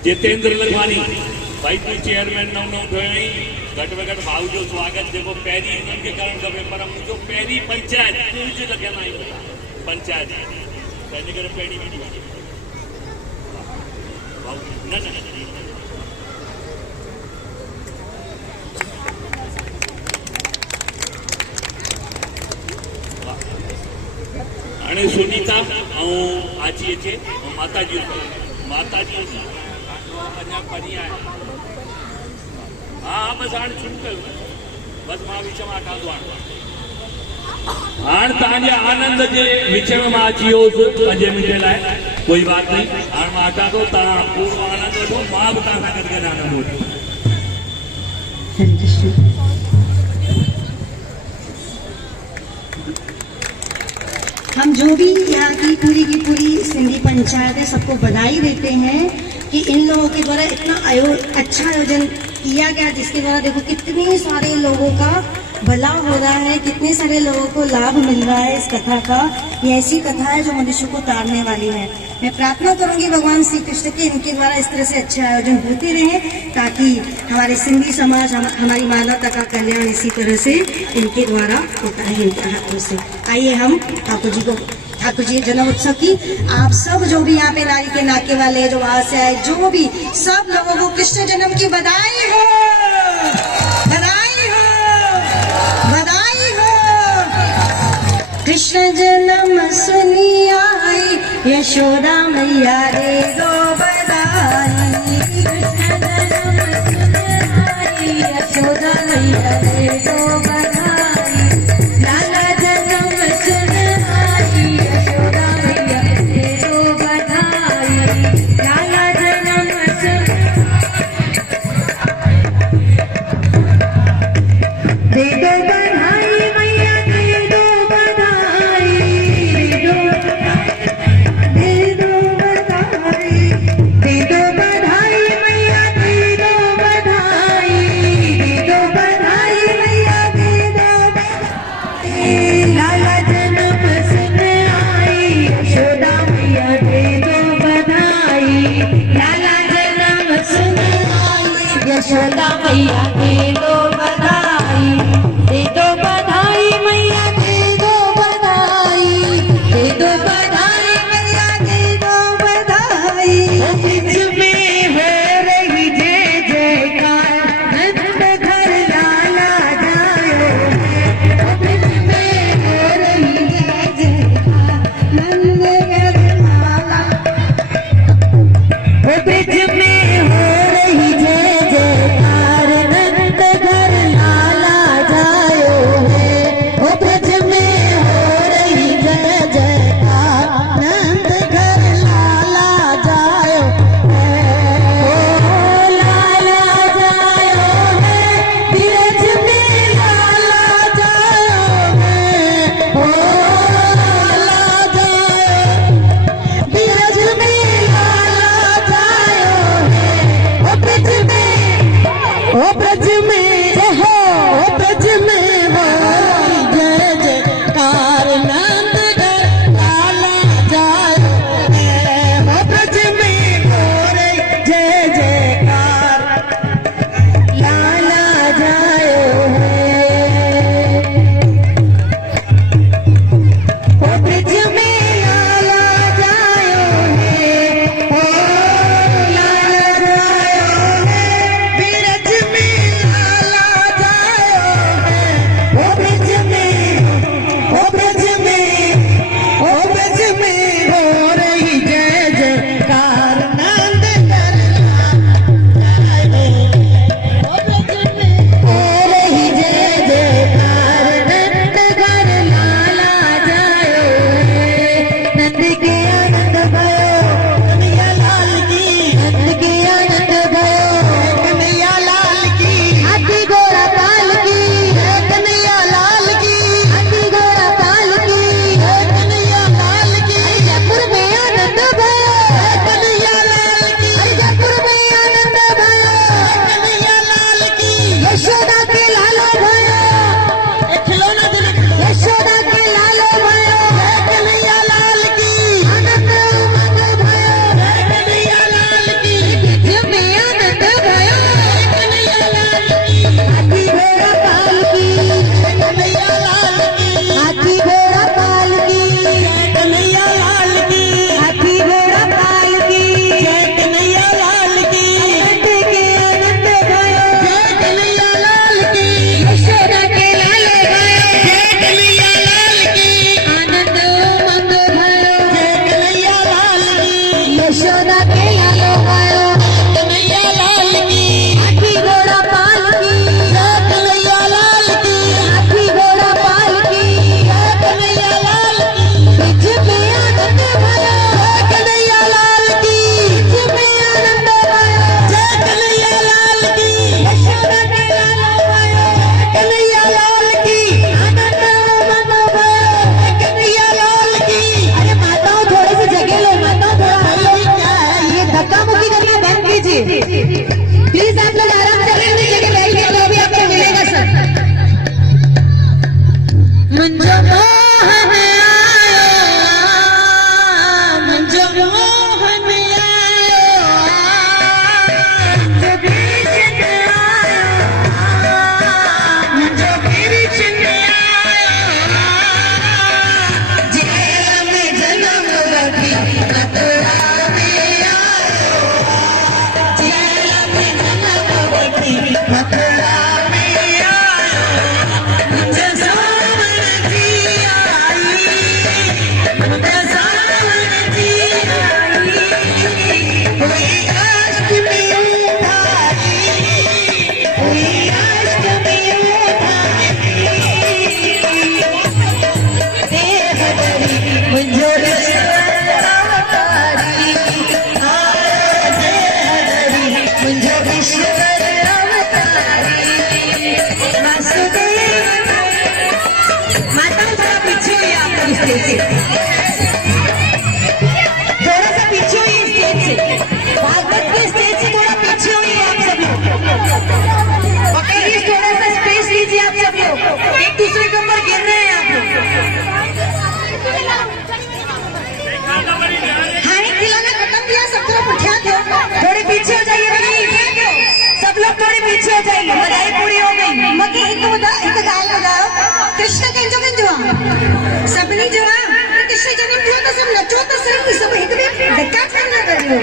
जितेंद्र लखवानी भाई तू चेयरमैन नओं ठहियो घटि में घटि भाऊ जो स्वागत जेको पहिरीं हिननि खे करणु खपे पर मुंहिंजो पहिरीं पंचायत कुझु लॻियल आहियूं पंचायत त हिन करे पहिरीं वेंदी भाऊ न हाणे सुनीता ऐं आची अचे ऐं माताजी अञा परी आहे हाँ बस हाणे शुरू कयो बस मां विच में हटांदो हाणे तव्हांजे आनंद जे विच में मां अची वियोसि 5 मिंट लाइ कोई बात नहीं हाणे मां हटां थो तव्हां पूरो आनंद वठो मां बि तव्हां सां गॾु आनंद वठो हम जो भी यहाँ की पूरी सिंधी पंचायत है सबको बधाई देते हैं कि इन लोगों के द्वारा इतना अच्छा आयोजन किया गया जिसके द्वारा देखो कितने सारे लोगों का भला हो रहा है, कितने सारे लोगों को लाभ मिल रहा है इस कथा का। ये ऐसी कथा है जो मनुष्य को तारने वाली है। मैं प्रार्थना करूंगी भगवान श्री कृष्ण के इनके द्वारा इस तरह से अच्छे आयोजन होते रहे, ताकि हमारे सिंधी समाज, हमारी मानवता का कल्याण इसी तरह से इनके द्वारा होता है, इनके हाथों से। आइए हम ठाकुर जी जन्म उत्सव की आप सब जो भी यहाँ पे नारी के नाके वाले, जो वहां से आए, जो भी सब लोगों को कृष्ण जन्म की बधाई हो, बधाई हो, बधाई हो। कृष्ण जन्म सुनी आई यशोदा मैया रे दो बधाई। कृष्ण जन्म सुनी आई यशोदा मैया रे दो बधाई। लाला जन्म सुनी आई यशोदा मैया रे दो बधाई। लाला जन्म सुनी दे दो बधाई मैया, दे दो बधाई, दे दो बधाई, दे दो बधाई मैया, दे दो बधाई, दे दो बधाई मैया, स्टेज से, थोड़ा सा पीछे हुई स्टेज से, भागवत के स्टेज से थोड़ा पीछे हुई आप सब लोग। और प्लीज थोड़ा सा स्पेस लीजिए आप सब लोग, एक दूसरे के ऊपर गिर रहे हैं आप लोग। खाने खिलाना खत्म किया, सब तरफ उठा दो, थोड़े पीछे हो जाइए भैया, सब लोग थोड़े पीछे हो जाइए, बधाई पूरी हो गई। मगे एक गाल बजाओ, कृष्ण कंजो कंजो सबनी जो कृष्ण जन्म थियो तो सब नचो तो सही, सब एक में धक्का करना करियो।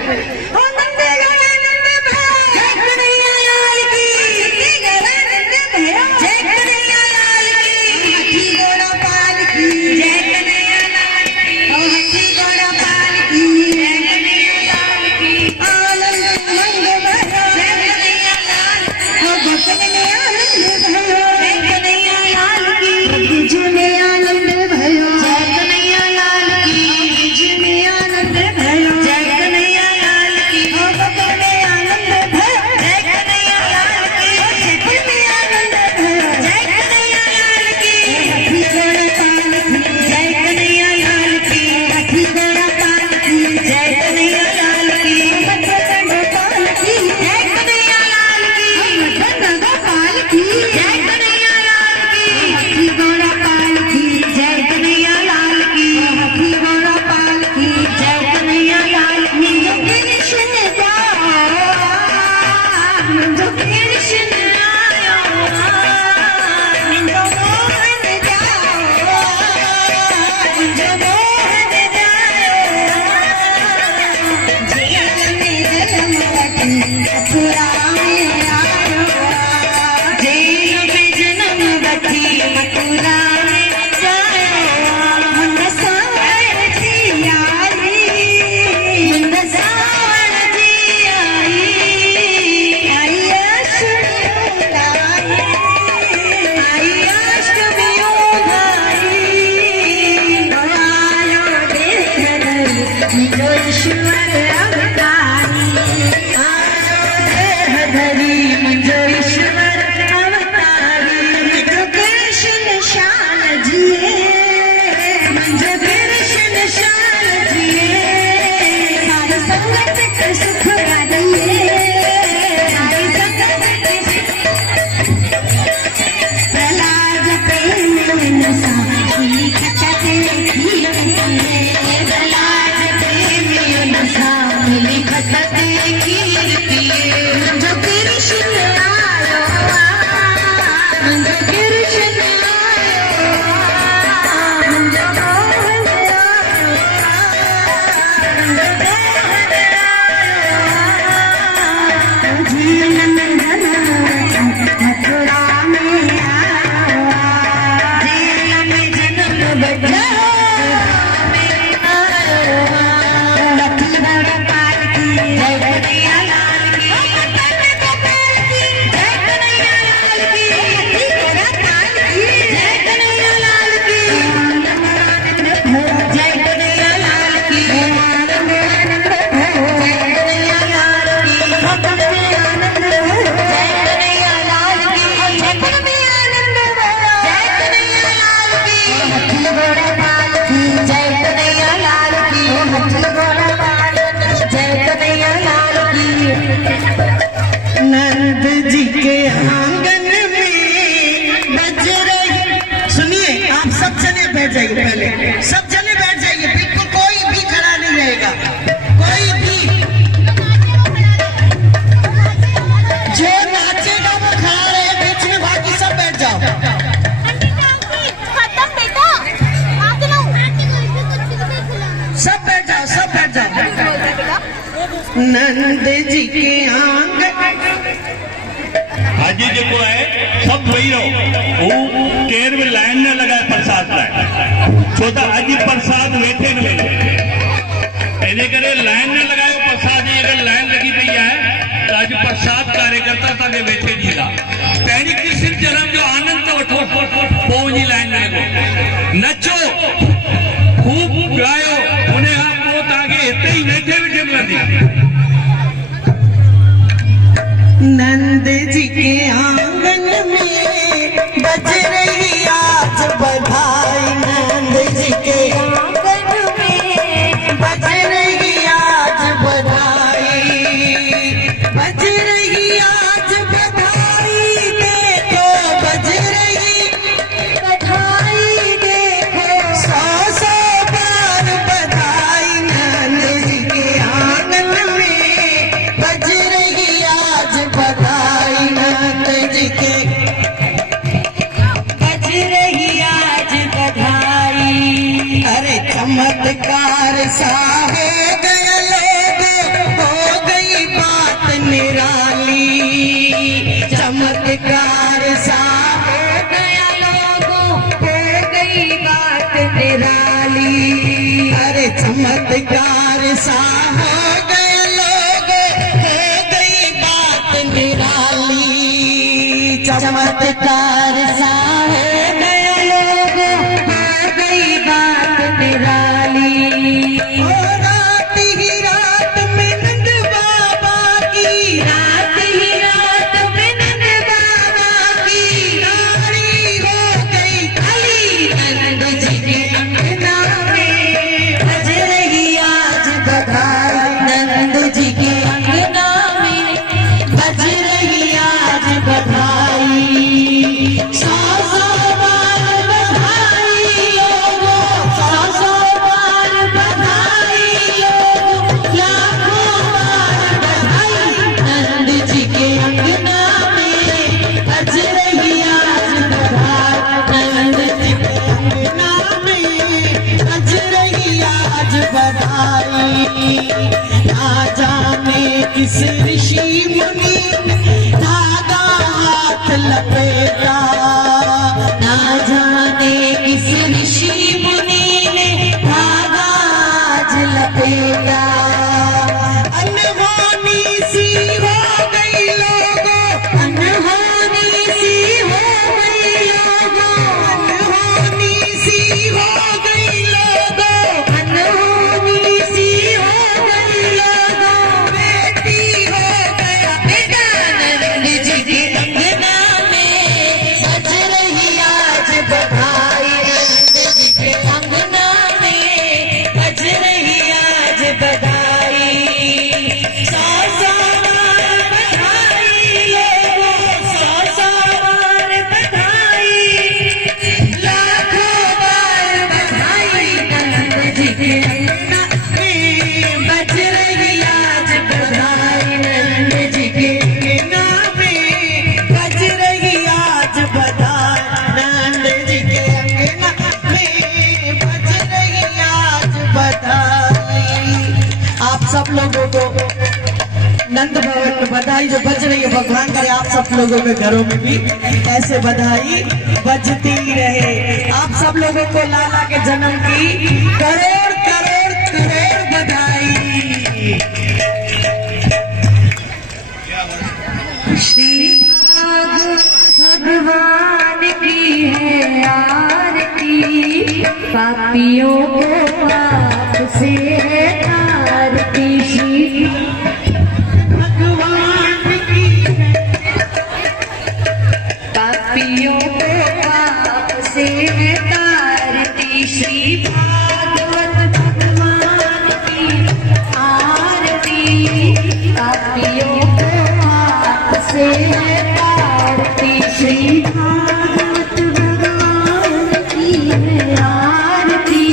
ओ नंदे गाना नंदे भाई, जय कन्हैया लाल की, नंदे गाना नंदे भाई, जय कन्हैया लाल की, हाथी घोड़ा पाल की, जय कन्हैया लाल की, ओ हाथी घोड़ा पाल की, जय कन्हैया लाल की, आनंद मंग भरा, जय कन्हैया लाल की, ओ भक्त ने आनंद भरा, जय कन्हैया लाल की, प्रभु ने आनंद भयो, जय कन्हैया लाल की, जिने आनंद भयो, जय कन्हैया लाल की, ओ भक्त ने आनंद भयो, जय कन्हैया लाल की, जय में आनंद भयो, जय कन्हैया लाल की, हाथी घोड़ा पाल की, जय कन्हैया लाल की, हाथी घोड़ा पाल की, जय कन्हैया लाल की, मदन गोपाल की, जय कन्हैया लाल की, मदन गोपाल की, जय कन्हैया लाल की, हाथी घोड़ा पाल की, जय कन्हैया लाल की, हाथी घोड़ा पाल की, जय कन्हैया लाल की, कृष्ण जाओ, जो कृष्ण आयो, जो मोहन जाओ, जो मोहन जाओ, जेल में जन्म बटी मथुरा में आयो, जेल में जन्म बटी मथुरा में जायो, मन सावर जी आई, मन सावर जी आई अष्टमी गाई, आई अष्टमी गाई, आयो देहधरी जो ईश्वर अवतारी, आयो देहधरी जो ईश्वर अवतारी, जो कृष्ण शान जिए, जो कृष्ण शान जिए, सारी संगत के सुख दिए, सारी संगत के सुख, प्रहलाद प्रेम नसा खुली खटके खीर पिए, प्रहलाद प्रेम नसा खुली खटके खीर पिए, जो कृष्ण आयो, जो कृष्ण आयो, जो मोहन आयो, जो मोहन आयो, झील में जन्म मथुरा में आयो, जेल में जन्म बजा में आयो, हाथी घोड़ा पाल की, जय कन्हैया लाल की, मदन गोपाल की, जय कन्हैया लाल की, हाथी घोड़ा पाल की, जय कन्हैया लाल की, आनंद भयो, जय कन्हैया लाल की, आनंद भयो, जय कन्हैया लाल की, भक्त में आनंद भयो, जय कन्हैया लाल की, जगत में आनंद भयो, जय कन्हैया लाल की, हाथी घोड़ा पाल की, जय कन्हैया लाल की, हाथी घोड़ा पाल की, जय कन्हैया लाल की। नंद जी के आंगन में बज रही, सुनिए आप सब जने बैठ जाइए, पहले सब जने बैठ जाइए, बिल्कुल कोई भी खड़ा नहीं रहेगा, कोई भी जो नाचेगा वो खड़ा रहे बीच में, बाकी सब बैठ जाओ, सब बैठ जाओ, सब बैठ जाओ। नंद जी के आंगन, आज जेको है सब वही रहो, वो केर में लाइन न लगाए प्रसाद लाए, छो त अज प्रसाद वेठे न मिले, इन करे लाइन न लगायो प्रसाद जी, अगर लाइन लगी पई है तो अज प्रसाद कार्यकर्ता तव्हांखे वेठे ॾींदा, पहिरीं कृष्ण जन्म जो आनंद त वठो, पोइ वञी लाइन में लॻो, नचो खूब ॻायो, उन खां पोइ तव्हांखे हिते ई वेठे वेठे मिलंदी। नंद जी के आंगन में बज रही आज बधाई, नंद जी के सा हो गया लोगों, हो गई बात निराली। चमत्कार सा हो गया लोगों, हो गई बात निराली। अरे चमत्कार सा हो गया लोगों, हो गई बात निराली। चमत्कार सा हो गया लोगों, हो गई बात निराली। ओ रात ही रात में नंद बाबा की, रात ही रात में नंद बाबा की गाड़ी हो गई खाली। नंद जी के अंगना में बज रही आज बधाई। नंद जी के अंगना में बज रही आज बधाई। सौ सौ बार बधाई लोगों, सौ सौ बार बधाई लोगों, लाखों बार बधाई। नंद जी के अंगना में बज रही आज बधाई। नंद जी के अंगना में बज रही आज बधाई। ना जाने किस ऋषि मुनि धागा हाथ लपेटा, ना जाने किस ऋषि मुनि ने धागा आज लपेटा। अनहोनी सी हो गई लोगों, अनहोनी सी हो गई लोगों, अनहोनी सी हो गई लोगों, अनहोनी सी हो गई लोगों। बेटी हो गया बेटा, नंद जी के अंगना में बज रही आज बधाई। नंद जी के अंगना में बज रही आज बधाई। सौ सौ बार बधाई लोगों, सौ सौ बार बधाई, लाखों बार बधाई। नंद जी के अंगना में बज रही आज बधाई। नंद जी के अंगना में बज रही आज बधाई। नंद जी के अंगना में बज रही आज बधाई। आप सब लोगों को नंद भवन में बधाई जो बज रही है, भगवान करे आप सब लोगों के घरों में भी ऐसे बधाई बजती रहे। आप सब लोगों को लाला के जन्म की करोड़ करोड़ करोड़ बधाई। श्री भगवान की है आरती, पापियों को पाप से है तारती। श्री भगवान की है, पापियों को पाप से है तारती। श्री भागवत भगवान की आरती, पापियों को पाप से है तारती। श्री भागवत भगवान की है आरती,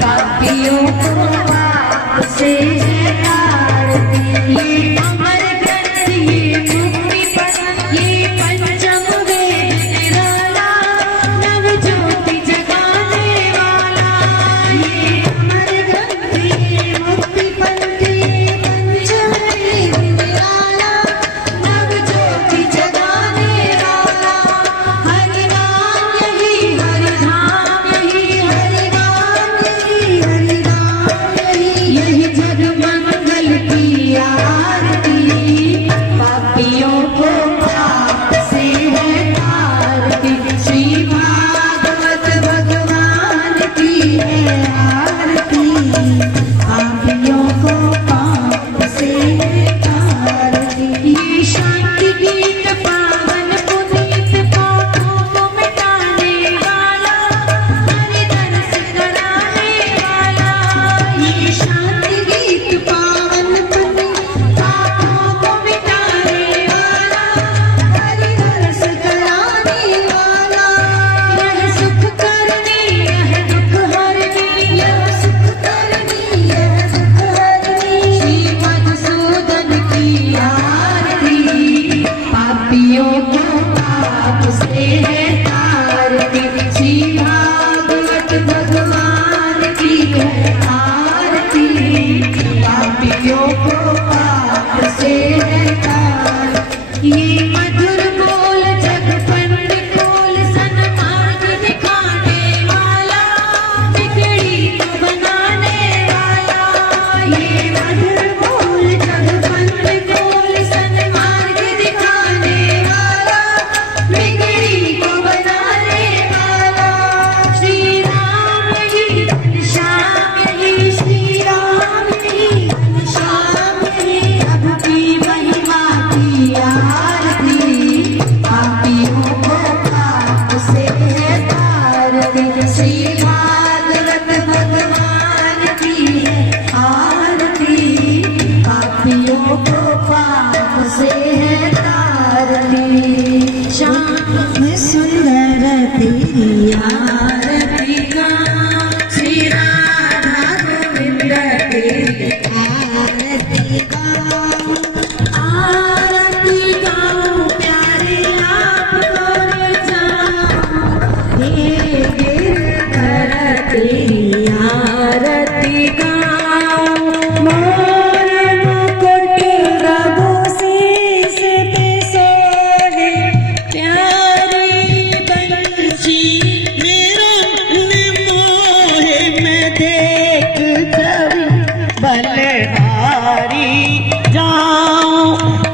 पापियों को पाप से है तारती। ये अमर ग्रंथ, ये मुक्ति पथ, ये पंचम वेद निराला, नव ज्योति जगाने वाला। ये अमर ग्रंथ, ये मुक्ति पथ, ये पंचम वेद निराला, नव ज्योति जगाने वाला। सुंदर तेरी आरती गाऊं, श्री राधा गोविंद तेरी आरती गाऊं, आरती गाऊं प्यारे आपको रे जाऊं, हे गिरधर तेरी आरती गाऊं, मोर मुकुट रघु शीस पे सोहे, प्यारी बंसी मेरा मन मोहे, मैं देख छवि बलहारी जाऊं,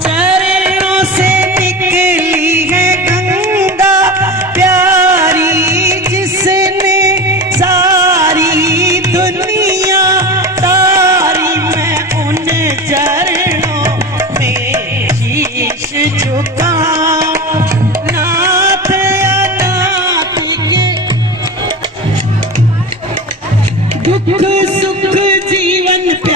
चरणों से निकली है गंगा प्यारी, जिसने सारी दुनिया तारी, मैं उन चरणों में शीश झुकाऊं, नाथ अनाथ के दुख सुख जीवन पे